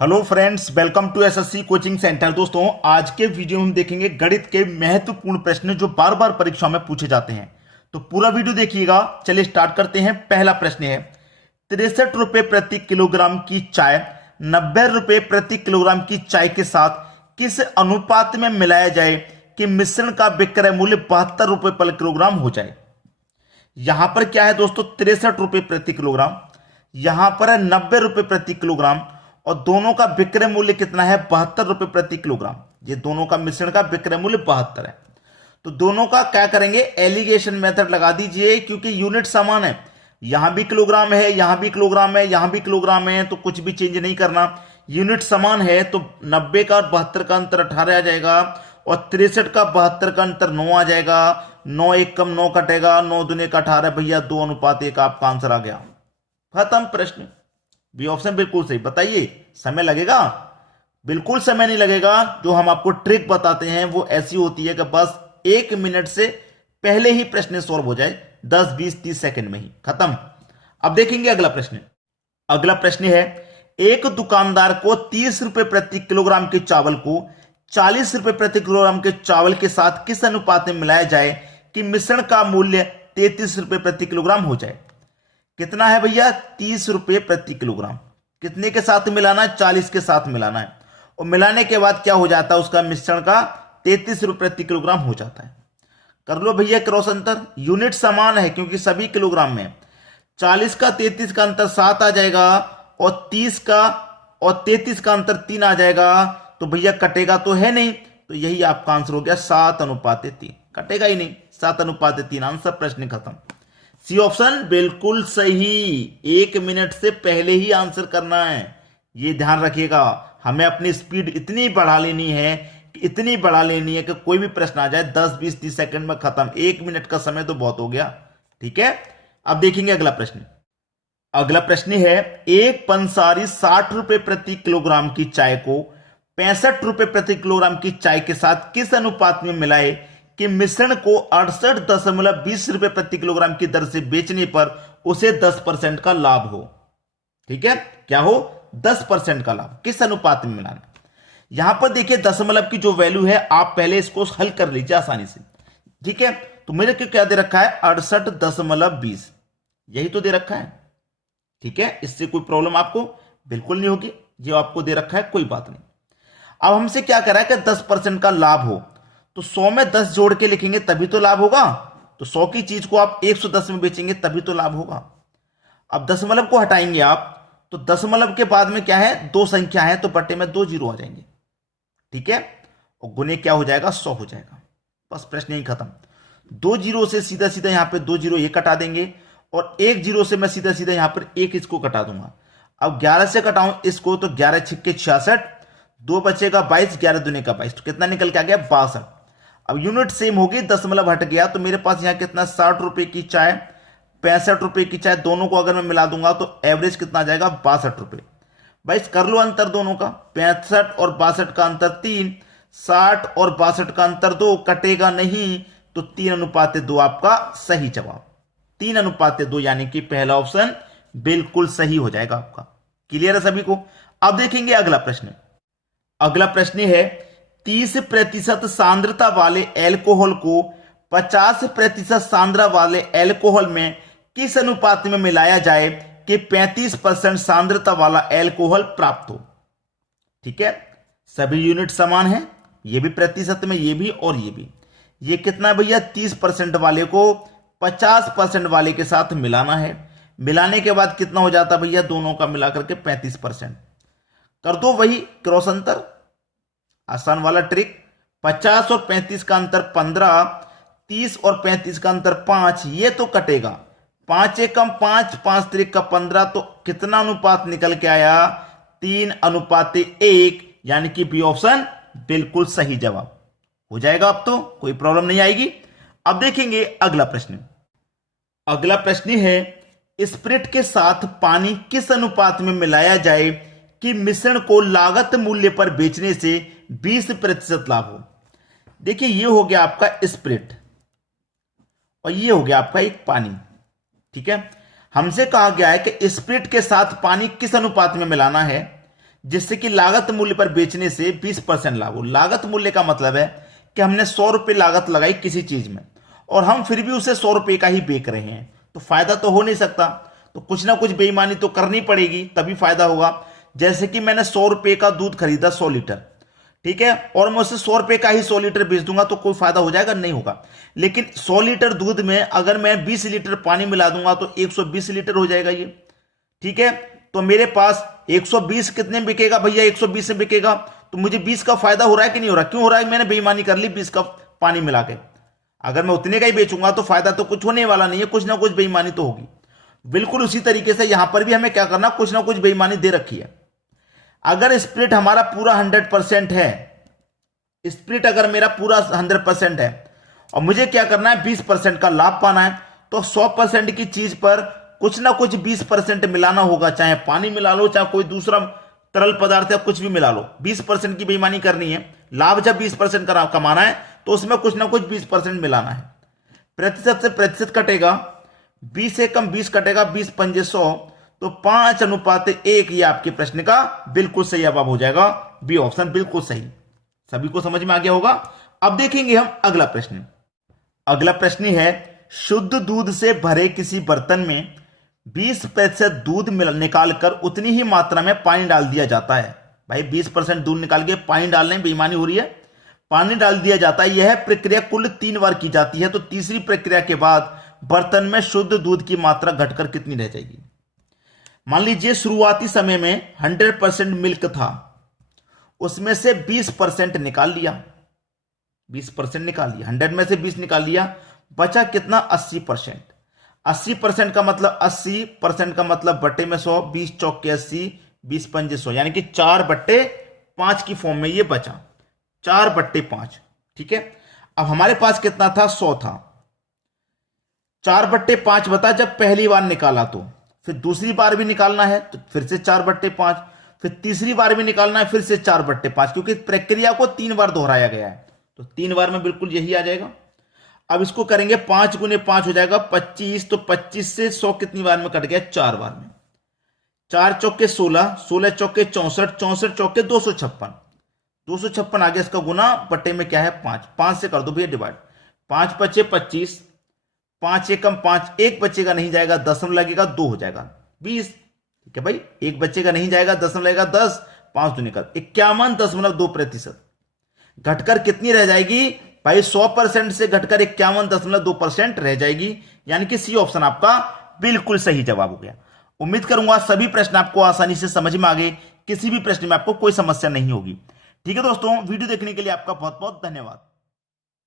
Hello friends, welcome to SSC coaching centre. दोस्तों, आज के वीडियो में हम देखेंगे गणित के महत्वपूर्ण प्रश्न जो बार बार परीक्षा में पूछे जाते हैं। तो पूरा वीडियो देखिएगा। चलिए स्टार्ट करते हैं। पहला प्रश्न है, 63 रुपए प्रति किलोग्राम की चाय 90 रुपए प्रति किलोग्राम की चाय के साथ किस अनुपात में मिलाया जाए कि मिश्रण का विक्रय मूल्य 72 रुपए पर किलोग्राम हो जाए। यहां पर क्या है दोस्तों, 63 रुपए प्रति किलोग्राम, यहां पर है 90 रुपए प्रति किलोग्राम और दोनों का विक्रय मूल्य कितना है, 72 रुपए प्रति किलोग्राम। ये दोनों का मिश्रण का विक्रय मूल्य 72 है। तो दोनों का क्या करेंगे, एलिगेशन मेथड लगा दीजिए, क्योंकि यूनिट समान है। यहां भी किलोग्राम है, यहां भी किलोग्राम है, यहां भी किलोग्राम है, तो कुछ भी चेंज नहीं करना। यूनिट समान है तो 90 का और 72 का अंतर 18 आ जाएगा और 63 का 72 का अंतर 9 आ जाएगा। 9 एक कम 9 कटेगा, 9 दूने का 18, भैया 2:1 आपका आंसर आ गया। खत्म प्रश्न। बी ऑप्शन बिल्कुल सही। बताइए, समय लगेगा? बिल्कुल समय नहीं लगेगा। जो हम आपको ट्रिक बताते हैं वो ऐसी होती है कि बस 1 मिनट से पहले ही प्रश्न सॉल्व हो जाए, 10 20 30 सेकंड में ही खत्म। अब देखेंगे अगला प्रश्न। अगला प्रश्न है, एक दुकानदार को 30 रुपए प्रति किलोग्राम के चावल को 40 रुपए प्रति किलोग्राम के चावल के साथ किस अनुपात में मिलाया जाए कि मिश्रण का मूल्य 33 रुपए प्रति किलोग्राम हो जाए। कितना है भैया, 30 रुपए प्रति किलोग्राम। कितने के साथ मिलाना है, 40 के साथ मिलाना है। और मिलाने के बाद क्या हो जाता है, उसका मिश्रण का 33 रुपए प्रति किलोग्राम हो जाता है। कर लो भैया क्रॉस अंतर। यूनिट समान है क्योंकि सभी किलोग्राम में। 40 का 33 का अंतर 7 आ जाएगा और 30 का और 33 का अंतर 3 आ जाएगा। तो भैया कटेगा तो है नहीं, तो यही आपका आंसर हो गया 7:3। कटेगा ही नहीं, 7:3 आंसर। प्रश्न खत्म। सी ऑप्शन बिल्कुल सही। 1 मिनट से पहले ही आंसर करना है, ये ध्यान रखिएगा। हमें अपनी स्पीड इतनी बढ़ा लेनी है कि कोई भी प्रश्न आ जाए 10 20 30 सेकंड में खत्म। 1 मिनट का समय तो बहुत हो गया। ठीक है, अब देखेंगे अगला प्रश्न। अगला प्रश्न है, एक पंसारी 60 रुपए प्रति किलोग्राम की चाय को 65 रुपए प्रति किलोग्राम की चाय के साथ किस अनुपात में मिलाए कि मिश्रण को 68.20 रुपए प्रति किलोग्राम की दर से बेचने पर उसे 10% का लाभ हो। ठीक है, क्या हो, 10% का लाभ। किस अनुपात में मिलाना। यहां पर देखिए दशमलव की जो वैल्यू है, आप पहले इसको हल कर लीजिए आसानी से। ठीक है, तो मेरे को क्या दे रखा है, 68.20, यही तो दे रखा है। ठीक है, इससे कोई प्रॉब्लम आपको बिल्कुल नहीं होगी। ये आपको दे रखा है, कोई बात नहीं। अब हमसे क्या करा है कि 10% का लाभ हो, तो 100 में 10 जोड़ के लिखेंगे तभी तो लाभ होगा। तो 100 की चीज को आप 110 में बेचेंगे तभी तो लाभ होगा। अब दशमलव को हटाएंगे आप, तो दशमलव के बाद में क्या है, 2 संख्या है, तो बटे में 2 जीरो आ जाएंगे। ठीक है, और गुने क्या हो जाएगा, 100 हो जाएगा। बस प्रश्न यही खत्म। 2 जीरो से सीधा सीधा यहां पे 2 जीरो ये कटा देंगे और 1 जीरो से मैं सीधा सीधा यहां पर 1 इसको कटा दूंगा। अब 11 से कटाऊं इसको, तो 11 छिक्के 66, 2 बचेगा 22, 11 दूने का 22, तो कितना निकल के आ गया, 62। अब यूनिट सेम होगी, दशमलव हट गया, तो मेरे पास यहां कितना, 60 रुपए की चाय 65 रुपए की चाय, दोनों को अगर मैं मिला दूंगा तो एवरेज कितना आ जाएगा, 62 रुपए। भाई कर लो अंतर दोनों का, 65 और 62 का अंतर 3, 60 और 62 का अंतर 2, कटेगा नहीं, तो 3:2 आपका सही जवाब। 3:2 यानी कि पहला ऑप्शन बिल्कुल सही हो जाएगा आपका। क्लियर है सभी को। अब देखेंगे अगला प्रश्न। अगला प्रश्न है, 30% सांद्रता वाले एल्कोहल को 50% सांद्रता वाले एल्कोहल में किस अनुपात में मिलाया जाए कि 35% सांद्रता वाला एल्कोहल प्राप्त हो। ठीक है, सभी यूनिट समान है, ये भी प्रतिशत में, ये भी और ये भी। ये कितना है भैया, 30% वाले को 50% वाले के साथ मिलाना है। मिलाने के बाद कितना हो जाता भैया, दोनों का मिलाकर के 35%। कर दो वही क्रॉस अंतर, आसान वाला ट्रिक। 50 और 35 का अंतर 15, 30 और 35 का अंतर 5, ये तो कटेगा। 5 एकम 5, 5 त्रिक का 15, तो कितना अनुपात निकल के आया, 3:1, यानी कि बी ऑप्शन बिल्कुल सही जवाब हो जाएगा। अब तो कोई प्रॉब्लम नहीं आएगी। अब देखेंगे अगला प्रश्न। अगला प्रश्न है, स्प्रिट के साथ पानी किस अनुपात में मिलाया जाए कि मिश्रण को लागत मूल्य पर बेचने से 20% लाभ हो। देखिए, ये हो गया आपका स्प्रिट और ये हो गया आपका एक पानी। ठीक है, हमसे कहा गया है कि स्प्रिट के साथ पानी किस अनुपात में मिलाना है जिससे कि लागत मूल्य पर बेचने से 20% लाभ हो। लागत मूल्य का मतलब है कि हमने 100 रुपये लागत लगाई किसी चीज में और हम फिर भी उसे 100 रुपये का ही बेच रहे हैं, तो फायदा तो हो नहीं सकता, तो कुछ ना कुछ बेईमानी तो करनी पड़ेगी तभी फायदा होगा। जैसे कि मैंने 100 रुपये का दूध खरीदा 100 लीटर, ठीक है, और मैं उसे 100 रुपये का ही 100 लीटर बेच दूंगा तो कोई फायदा हो जाएगा? नहीं होगा। लेकिन 100 लीटर दूध में अगर मैं 20 लीटर पानी मिला दूंगा तो 120 लीटर हो जाएगा ये, ठीक है। तो मेरे पास 120 कितने में बिकेगा भैया? 120 में बिकेगा, तो मुझे 20 का फायदा हो रहा है कि नहीं हो रहा? क्यों हो रहा है? मैंने बेईमानी कर ली 20 का पानी मिला के। अगर मैं उतने का ही बेचूंगा तो फायदा तो कुछ होने वाला नहीं है, कुछ ना कुछ बेईमानी तो होगी। बिल्कुल उसी तरीके से यहां पर भी हमें क्या करना, कुछ ना कुछ बेईमानी दे रखी है। अगर स्प्लिट हमारा पूरा 100% है, स्प्लिट अगर मेरा पूरा 100% है और मुझे क्या करना है 20% का लाभ पाना है, तो 100% की चीज पर कुछ ना कुछ 20% मिलाना होगा। चाहे पानी मिला लो, चाहे कोई दूसरा तरल पदार्थ या कुछ भी मिला लो, 20% की बेईमानी करनी है। लाभ जब 20% कमाना है तो उसमें कुछ ना कुछ 20% मिलाना है। प्रतिशत से प्रतिशत कटेगा, 20 से कम 20 कटेगा, 20 पंजे 100, तो 5:1 ये आपके प्रश्न का बिल्कुल सही जवाब हो जाएगा। बी ऑप्शन बिल्कुल सही। सभी को समझ में आ गया होगा। अब देखेंगे हम अगला प्रश्न। अगला प्रश्न है, शुद्ध दूध से भरे किसी बर्तन में 20% दूध निकालकर उतनी ही मात्रा में पानी डाल दिया जाता है। भाई 20% दूध निकाल के पानी डालने में बेईमानी हो रही है, पानी डाल दिया जाता है। यह प्रक्रिया कुल 3 बार की जाती है, तो तीसरी प्रक्रिया के बाद बर्तन में शुद्ध दूध की मात्रा घटकर कितनी रह जाएगी? मान लीजिए शुरुआती समय में 100% मिल्क था, उसमें से 20% निकाल लिया, 20% निकाल लिया, 100 में से 20 निकाल लिया, बचा कितना? 80%। 80% का मतलब 80% का मतलब बट्टे में 100, 20 चौक के 80, 20 पंजे 100, यानी कि 4/5 की फॉर्म में ये बचा, 4/5, ठीक है। अब हमारे पास कितना था? 100 था। 4/5 बता जब पहली बार निकाला, तो फिर दूसरी बार भी निकालना है तो फिर से 4/5, फिर तीसरी बार भी निकालना है फिर से 4/5, क्योंकि प्रक्रिया को 3 बार दोहराया गया है, तो 3 बार में बिल्कुल यही आ जाएगा। अब इसको करेंगे 5 गुने 5 हो जाएगा 25, तो 25 से 100 कितनी बार में कट गया? 4 बार में। 4 चौके 16, 16 चौके 64, 64 चौके 256, 256 आगे इसका गुना, बट्टे में क्या है? 5, 5 से कर दो भैया डिवाइड, 5 बचे 25, 5 एकम 5, एक बचेगा नहीं जाएगा, दशमलव लगेगा 2 हो जाएगा 20, ठीक है भाई। एक बचेगा नहीं जाएगा, दशमलव लगेगा 10, 5 दूनी कर 51.2%। घटकर कितनी रह जाएगी भाई? 100% से घटकर 51.2% रह जाएगी, यानी कि सी ऑप्शन आपका बिल्कुल सही जवाब हो गया। उम्मीद करूंगा सभी प्रश्न आपको आसानी से समझ में आ गए, किसी भी प्रश्न में आपको कोई समस्या नहीं होगी। ठीक है दोस्तों, वीडियो देखने के लिए आपका बहुत बहुत धन्यवाद।